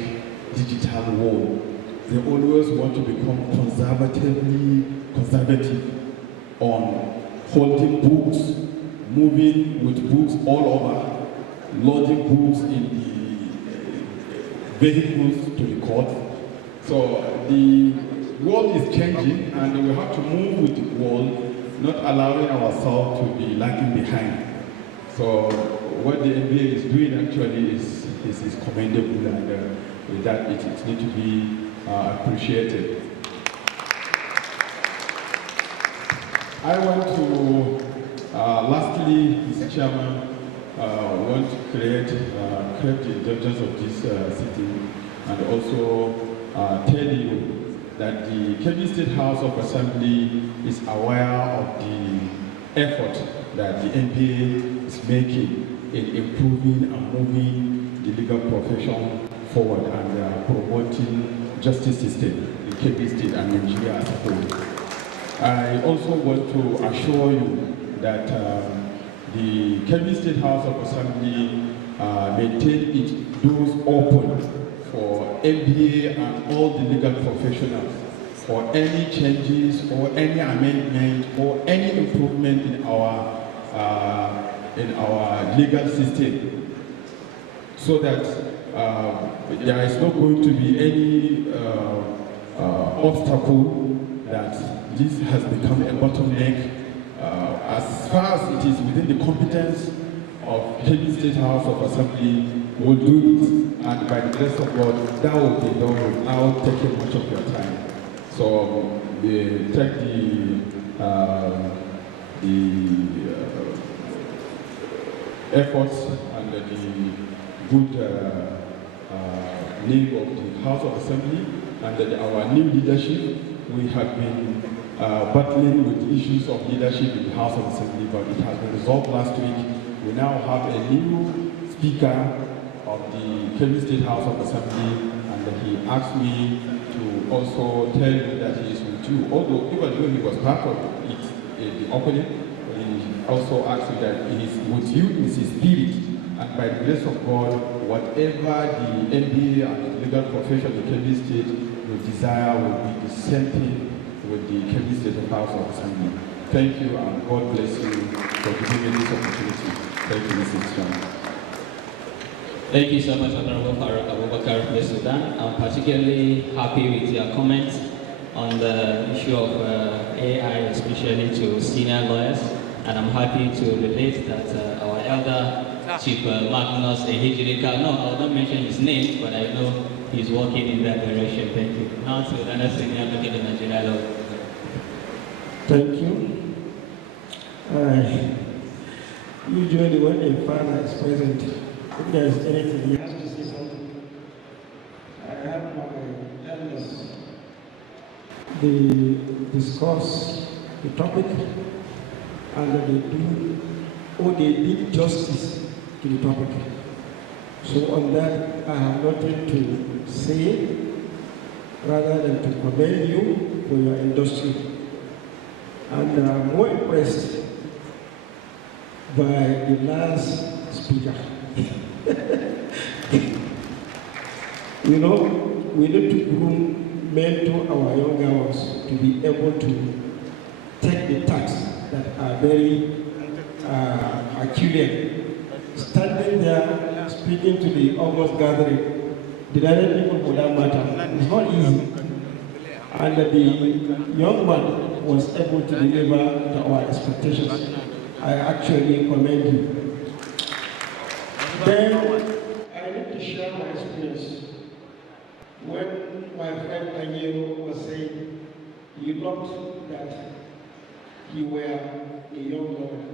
digital world. They always want to become conservative on holding books, moving with books all over, loading books in the vehicles to the court. So the world is changing and we have to move with the world, not allowing ourselves to be lagging behind. So what the NBA is doing actually is commendable, and that it needs to be appreciated. I want to, lastly, Mr. Chairman, want to create the indulgence of this sitting and also tell you that the Kebbi State House of Assembly is aware of the effort that the NBA is making in improving and moving the legal profession forward and promoting justice system in Kebbi State and Nigeria as a whole. I also want to assure you that the Kebbi State House of Assembly maintain its doors open for NBA and all the legal professionals for any changes or any amendment or any improvement in our legal system, so that there is not going to be any obstacle that this has become a bottleneck. As far as it is within the competence of Kebbi State House of Assembly, will do it, and by the grace of God, that will be done without taking much of your time. So we take efforts and the good name of the House of Assembly and our new leadership, we have been battling with the issues of leadership in the House of Assembly, but it has been resolved last week. We now have a new Speaker of the Kebbi State House of Assembly, and he asked me to also tell you that he is with you. Although, even though he was part of it, the opening, he also asked me that he is with you in his spirit, and by the grace of God, whatever the MBA and the legal profession in Kebbi State will desire will be the same thing with the Kebbi State House of Assembly. Thank you, and God bless you for giving me this opportunity. Thank you, Mrs. Chairman. Thank you so much, Honorable Farooq Abubakar Sudan. I'm particularly happy with your comments on the issue of AI, especially to senior lawyers. And I'm happy to relate that our elder Chief Magnus Ehijirika, no, I will not mention his name, but I know he's working in that direction. Thank you. Now to the next senior looking in Nigeria law. Thank you. Usually when a father is present, if there is anything, he has to say something. I have my elders. They discuss the topic and they did justice to the topic. So on that, I have nothing to say rather than to commend you for your industry. And I'm more impressed by the last speaker. You know, we need to groom, mentor our younger ones to be able to take the tasks that are very accurate. Standing there, speaking to the August gathering, the direct people for that matter, it's not easy. And the young man was able to deliver to our expectations. I actually commend you. Then I need to share my experience. When my friend Daniel was saying he loved that he were a young lawyer.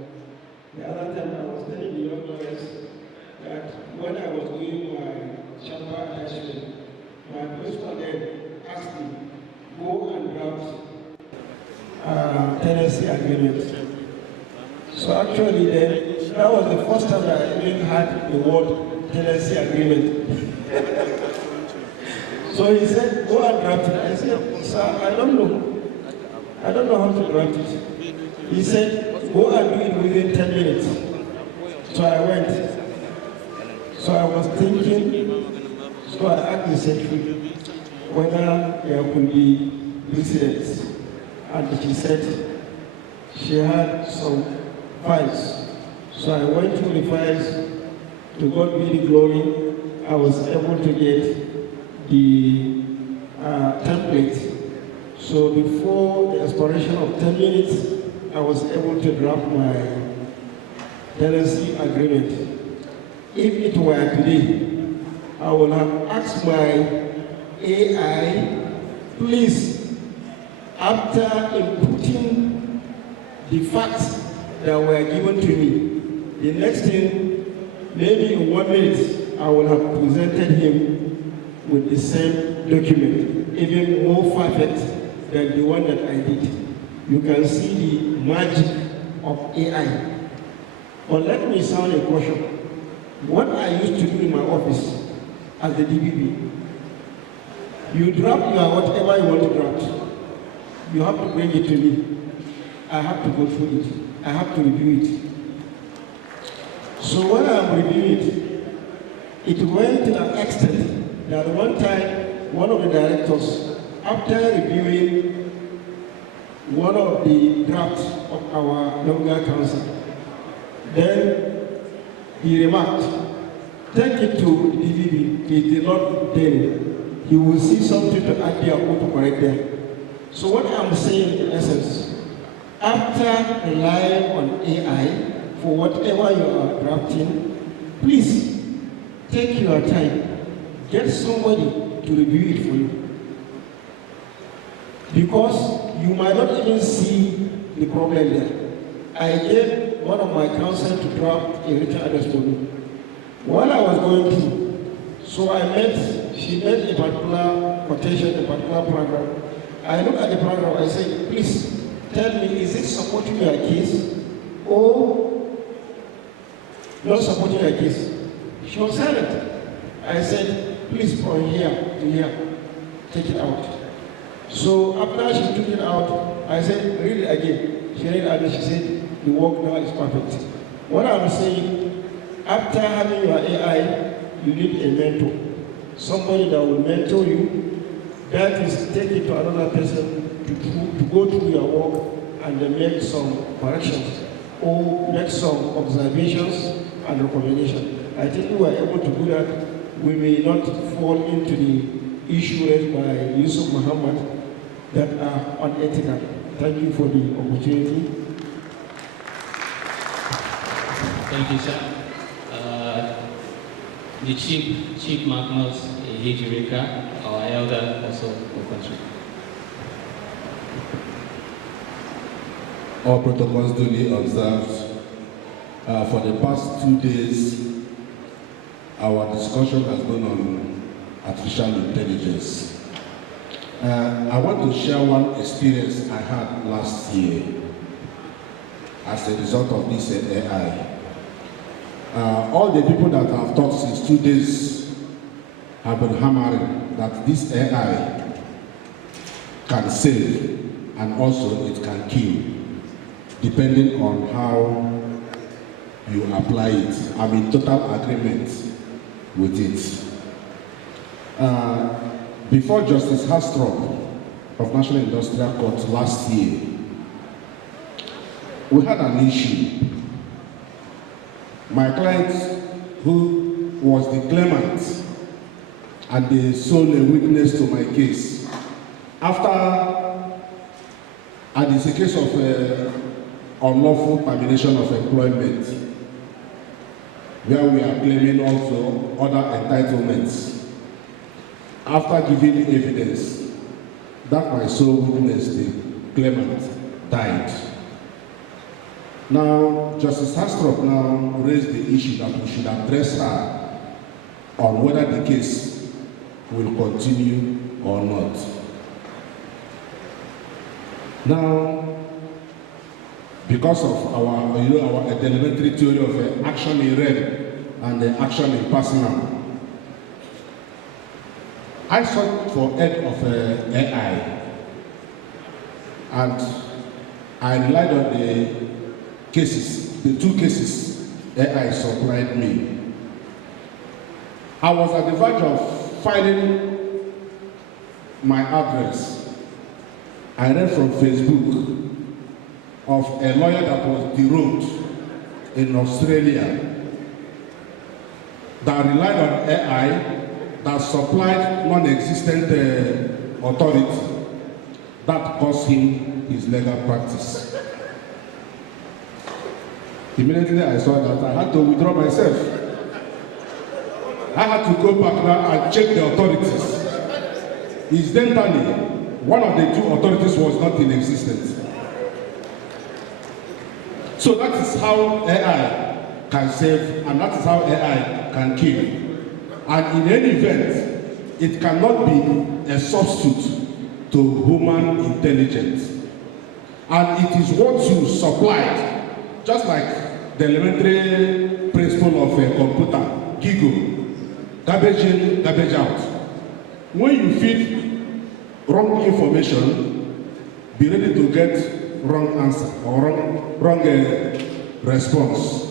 The other time I was telling the young lawyers that when I was doing my chapter attachment, my principal then asked me, go and draft tenancy agreement. So actually then, that was the first time that I even had the word tenancy agreement. So he said, go and draft it. I said, sir, I don't know. I don't know how to draft it. He said, go and do it within 10 minutes. So I went. So I was thinking, so I asked the secretary whether there could be precedents. And she said she had some files. So I went through the files. To God be the glory, I was able to get the template. So before the expiration of 10 minutes, I was able to draft my tenancy agreement. If it were today, I would have asked my AI, please, after inputting the facts that were given to me, the next thing, maybe in 1 minute, I will have presented him with the same document, even more perfect than the one that I did. You can see the magic of AI. But let me sound a caution. What I used to do in my office as the DBB, you draft your whatever you want to draft. You have to bring it to me. I have to go through it. I have to review it. So when I'm reviewing it, it went to an extent that one time, one of the directors, after reviewing one of the drafts of our younger council, then he remarked, take it to the DVB, he did not then, he will see something to add there or to correct there. So what I'm saying in essence, after relying on AI for whatever you are drafting, please take your time, get somebody to review it for you. Because you might not even see the problem there. I gave one of my counsel to draft a written address for me. While I was going through, so she made a particular quotation, a particular paragraph. I look at the paragraph, I say, please tell me, is it supporting your case or not supporting your case? She was silent. I said, please from here to here, take it out. So after she took it out, I said, read it again. She read it and she said, the work now is perfect. What I'm saying, after having your AI, you need a mentor. Somebody that will mentor you, that is take it to another person to go through your work and then make some corrections or make some observations and recommendations. I think we are able to do that. We may not fall into the issue raised by Yusuf Muhammad that are unethical. Thank you for the opportunity. Thank you, sir. The Chief Magnus Hijirika, our elder, also will contribute. All protocols duly observed. For the past 2 days, our discussion has gone on artificial intelligence. I want to share one experience I had last year as a result of this AI. All the people that have talked since 2 days have been hammering that this AI can save and also it can kill, depending on how you apply it. I'm in total agreement with it. Before Justice Hastrop of National Industrial Court last year, we had an issue. My client, who was the claimant and the sole witness to my case, and it's a case of unlawful termination of employment, where we are claiming also other entitlements. After giving evidence that my sole witness, the claimant, died. Now, Justice Hastrop now raised the issue that we should address her on whether the case will continue or not. Now, because of our elementary theory of action in red and action in personal, I sought for head of AI, and I relied on the cases, the 2 cases AI supplied me. I was at the verge of filing my address. I read from Facebook of a lawyer that was dethroned in Australia that relied on AI that supplied non-existent authority that cost him his legal practice. Immediately I saw that, I had to withdraw myself. I had to go back now and check the authorities. Incidentally, one of the 2 authorities was not in existence. So that is how AI can save, and that is how AI can kill. And in any event, it cannot be a substitute to human intelligence. And it is what you supplied, just like the elementary principle of a computer, GIGO, garbage in, garbage out. When you feed wrong information, be ready to get wrong answer or wrong response.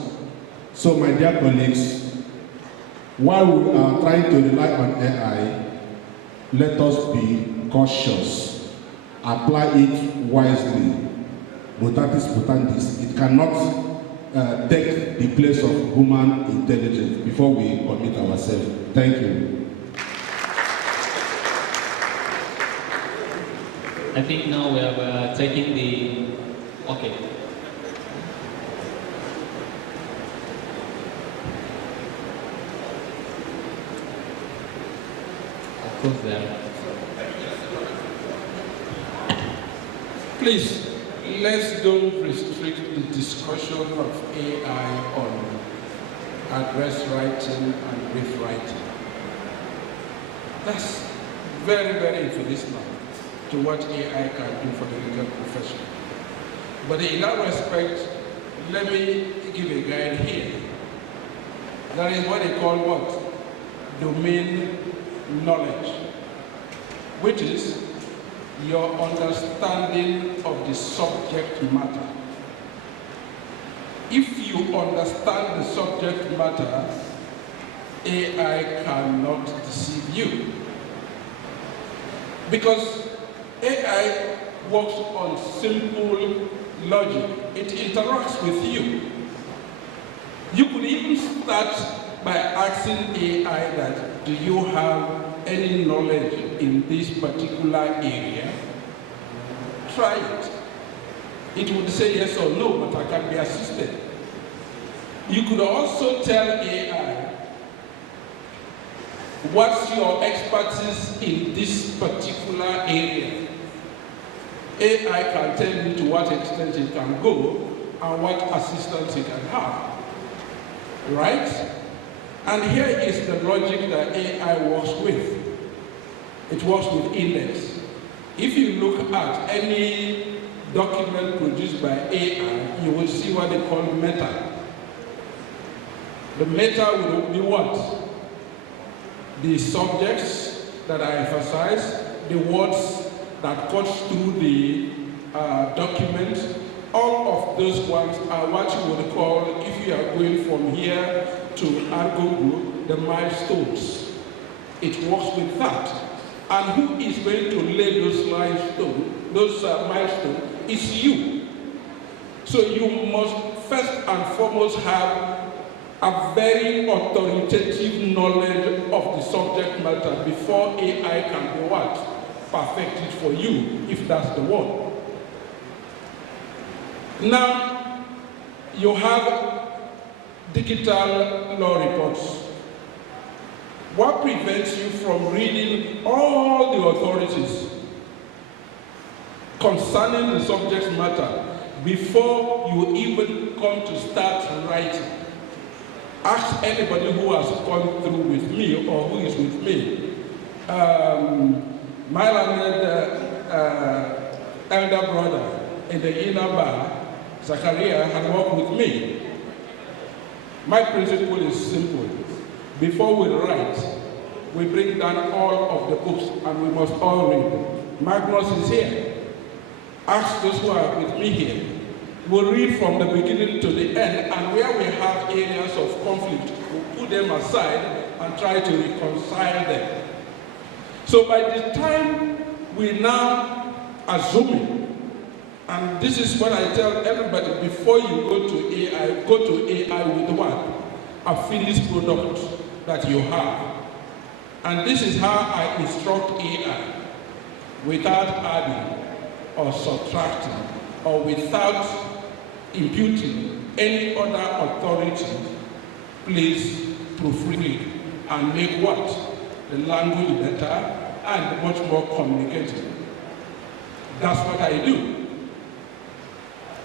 So my dear colleagues, while we are trying to rely on AI, let us be cautious, apply it wisely. Mutatis mutandis, it cannot take the place of human intelligence before we commit ourselves. Thank you. I think now we have taken the... Okay. I'll close there. Please, let's don't restrict the discussion of AI on address writing and brief writing. That's very, very influential to what AI can do for the legal profession. But in that respect, let me give a guide here. That is what they call what? Domain knowledge, which is your understanding of the subject matter. If you understand the subject matter, AI cannot deceive you. Because AI works on simple logic. It interacts with you. You could even start by asking AI that, do you have any knowledge in this particular area? Try it. It would say yes or no, but I can be assisted. You could also tell AI, what's your expertise in this particular area? AI can tell you to what extent it can go and what assistance it can have. Right? And here is the logic that AI works with. It works with index. If you look at any document produced by AI, you will see what they call meta. The meta will be what? The subjects that I emphasize, the words that cut through the document, all of those ones are what you would call, if you are going from here to Argo Group, the milestones. It works with that. And who is going to lay those milestones? It's you. So you must first and foremost have a very authoritative knowledge of the subject matter before AI can do what? Perfect it for you, if that's the one. Now, you have digital law reports. What prevents you from reading all the authorities concerning the subject matter before you even come to start writing? Ask anybody who has gone through with me or who is with me. My elder brother in the inner bar, Zachariah, had worked with me. My principle is simple. Before we write, we bring down all of the books and we must all read. Magnus is here. Ask those who are with me here. We'll read from the beginning to the end, and where we have areas of conflict, we'll put them aside and try to reconcile them. So by the time we now assuming, and this is what I tell everybody, before you go to AI with what? A finished product that you have. And this is how I instruct AI, without adding or subtracting or without imputing any other authority. Please proofread and make what? The language better and much more communicative. That's what I do.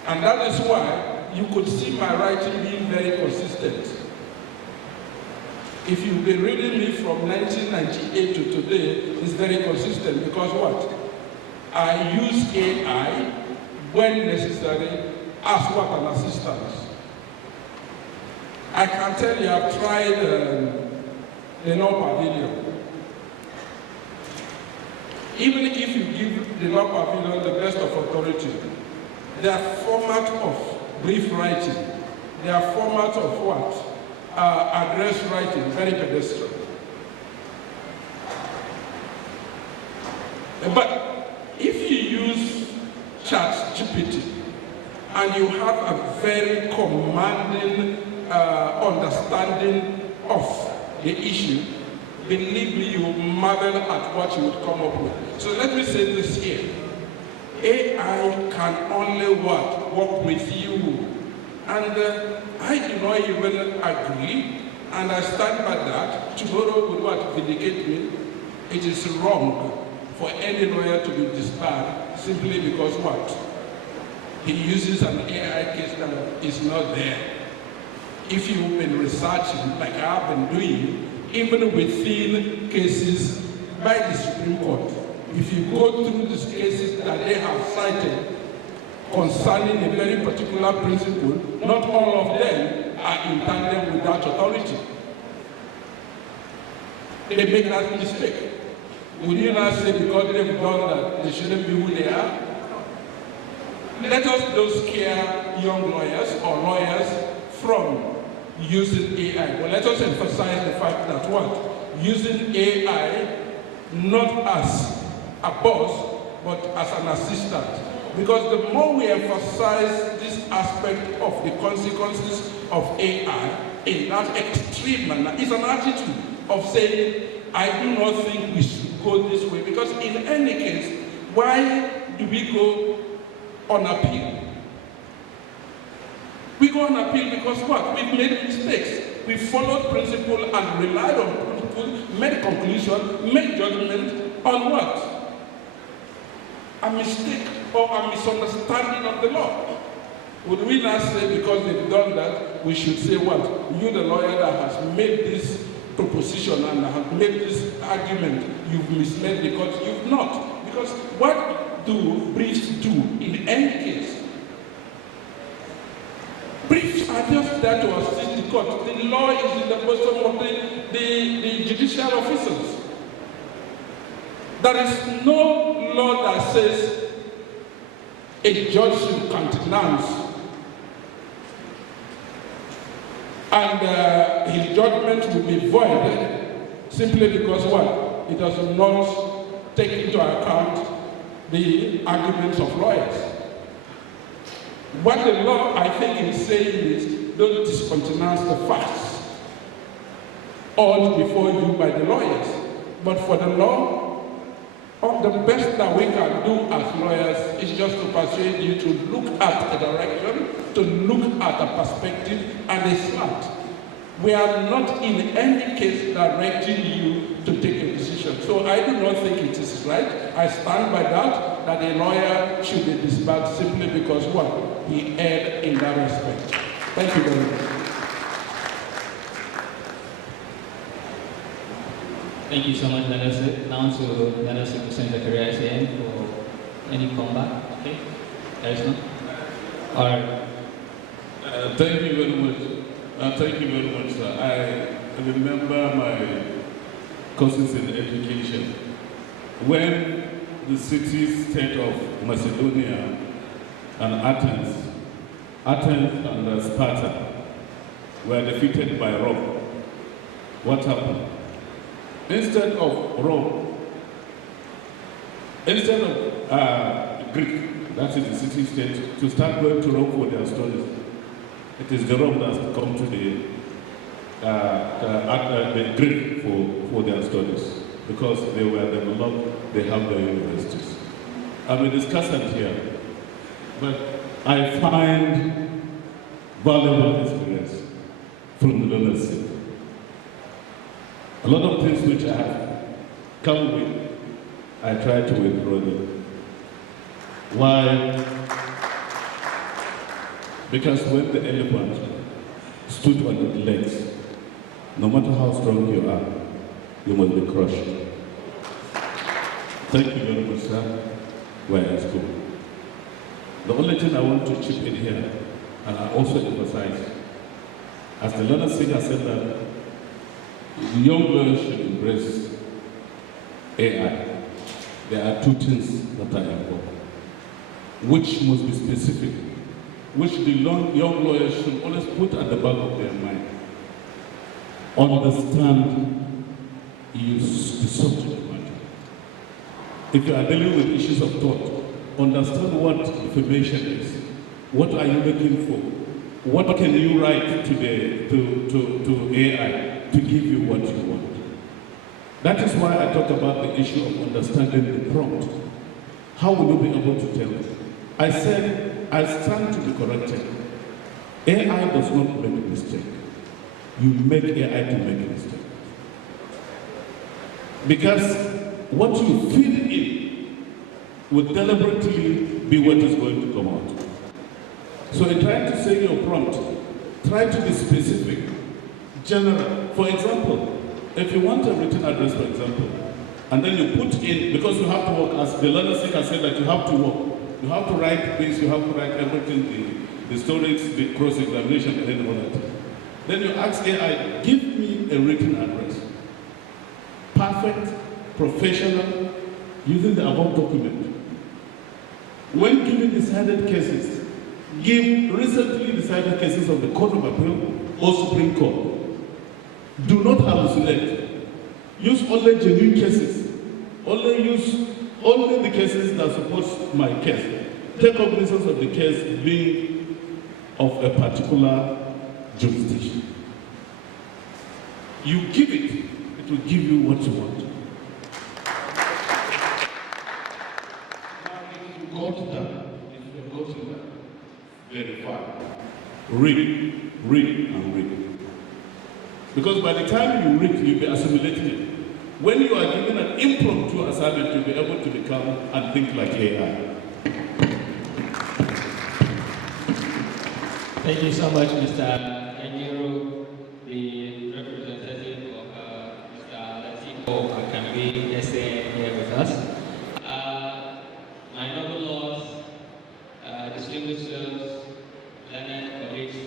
And that is why you could see my writing being very consistent. If you've been reading me from 1998 to today, it's very consistent because what? I use AI when necessary as what? An assistance. I can tell you I've tried the Law Pavilion. Even if you give the Law Pavilion the best of authority, their format of brief writing, their format of what? Address writing, very pedestrian. But if you use ChatGPT and you have a very commanding understanding of the issue, believe me, you will marvel at what you would come up with. So let me say this here. AI can only work with you. And I do not even agree, and I stand by that. Tomorrow would vindicate me. It is wrong for any lawyer to be disbarred simply because what? he uses an AI case that is not there. If you've been researching, like I've been doing, even within cases by the Supreme Court, if you go through these cases that they have cited concerning a very particular principle, not all of them are in tandem with that authority. They make that mistake. Would you not say because they've done that, they shouldn't be who they are? Let us not scare young lawyers or lawyers from using AI. But let us emphasize the fact that what? Using AI not as a boss, but as an assistant. Because the more we emphasize this aspect of the consequences of AI in that extreme manner, it's an attitude of saying, I do not think we should go this way. Because in any case, why do we go on appeal? We go on appeal because what? We've made mistakes. We followed principle and relied on principle, made conclusion, made judgment on what? A mistake or a misunderstanding of the law. Would we not say because they've done that, we should say what? You, the lawyer that has made this proposition and have made this argument, you've misled the court. You've not. Because what do briefs do in any case? Briefs are just there to assist the court. The law is in the bosom of the judicial officers. There is no law that says a judge should countenance and his judgment will be void simply because what? It does not take into account the arguments of lawyers. What the law, I think, is saying is don't discountenance the facts urged before you by the lawyers. But for the law, the best that we can do as lawyers is just to persuade you to look at a direction, to look at a perspective and a slant. We are not in any case directing you to take a decision. So I do not think it is right. I stand by that a lawyer should be disbarred simply because what? He erred in that respect. Thank you very much. Thank you so much, Nancy. Now to Nancy Hussein Zakaria SAN for any comeback. Okay? There is none? All right. Thank you very much. Thank you very much, sir. I remember my courses in education when the city-state of Macedonia and Athens and Sparta were defeated by Rome. What happened? Instead of Greek, that is the city-state, to start going to Rome for their studies, it is the Rome that's come to the Greek for their studies because they were developed, they have their universities. I'm a discussant here, but I find valuable experience from the learner's seat. A lot of things which I have come with, I try to withdraw them. Why? Because when the elephant stood on its legs, no matter how strong you are, you must be crushed. Thank you very much, sir, where I school. The only thing I want to chip in here, and I also emphasize, as the learner singer said that the young girls should embrace AI. There are two things that are involved, which must be specific, which the young lawyers should always put at the back of their mind. Understand the subject matter. If you are dealing with issues of thought, understand what information is. What are you looking for? What can you write today to AI to give you what you want? That is why I talk about the issue of understanding the prompt. How will you be able to tell it? I said, I stand to be corrected. AI does not make a mistake. You make AI to make a mistake. Because what you feed in will deliberately be what is going to come out. So in trying to say your prompt, try to be specific, general. For example, if you want a written address, for example, and then you put in, because you have to work, as the learner seeker said, that you have to work. You have to write things, you have to write everything, the stories, the cross-examination, and all that. Then you ask AI, give me a written address. Perfect, professional, using the above document. When given decided cases, give recently decided cases of the Court of Appeal or Supreme Court. Do not hallucinate. Use only genuine cases. Only the cases that support my case. Take cognizance of the case being of a particular jurisdiction. You give it, it will give you what you want. Now, if you go to that, verify, read, and read. Because by the time you read, you'll be assimilating it. When you are given an impromptu assignment, you'll be able to become and think like AI. Thank you so much, Mr. Enyiru, the representative of Mr. Latipo Akambi, SAN, here with us. My noble lords, distinguished sirs, learned colleagues,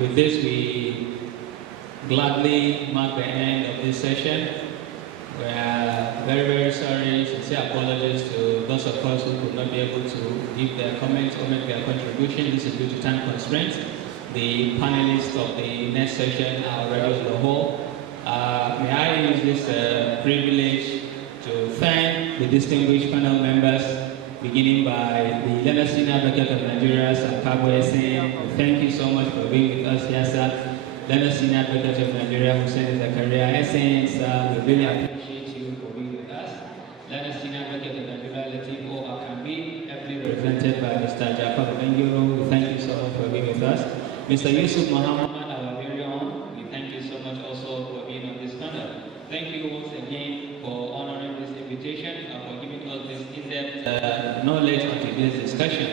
with this we gladly mark the end of this session. We are very, very sorry, sincere apologies to those of us who could not be able to give their comments or make their contribution. This is due to time constraints. The panelists of the next session are already on the hall. May I use this privilege to thank the distinguished panel members, beginning by the Learned Senior Advocate of Nigeria, Sir Kagwe Esen. Thank you so much for being with us here, sir. Learned Senior Advocate of Nigeria, Hussein Zakaria Esen, sir, we really appreciate you for being with us. Learned Senior Advocate of Nigeria, Latipo Akambi, ably represented by Mr. Jafar Bengiro. We thank you so much for being with us. Mr. Yusuf Muhammad, our very own, we thank you so much also for being on this panel. Thank you once again for honoring this invitation and for giving us this in-depth knowledge on today's discussion.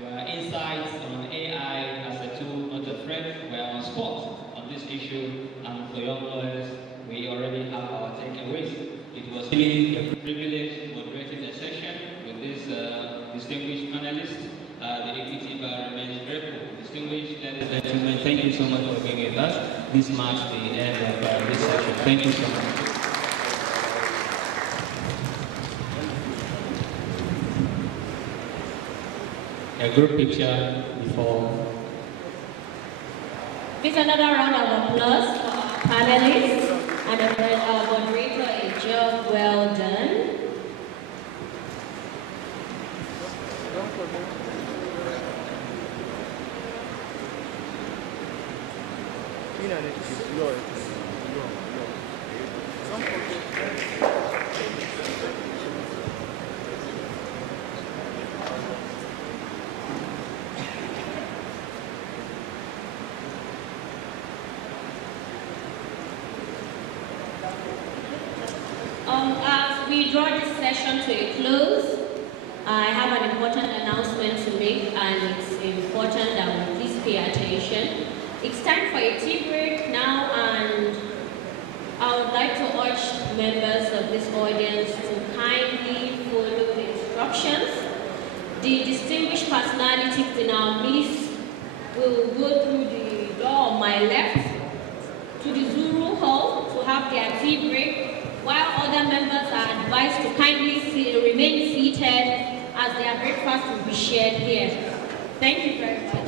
Your insights on AI as a tool, not a threat, were on spot on this issue, and for young lawyers, we already have our takeaways. It was really a privilege moderating the session with this distinguished panelists. The Equity Bar remains grateful. Distinguished ladies and gentlemen, thank you so much for being with us. This marks the end of this session. Thank you so much. A group picture before. Please another round of applause for our panelists and our moderator. A job well done. As we draw this session to a close, I have an important announcement to make, and it's important that we please pay attention. It's time for a tea break now, and I would like to urge members of this audience to kindly follow the instructions. The distinguished personalities in our midst will go through the door on my left to the Zuru Hall to have their tea break, while other members are advised to kindly remain seated as their breakfast will be shared here. Thank you very much.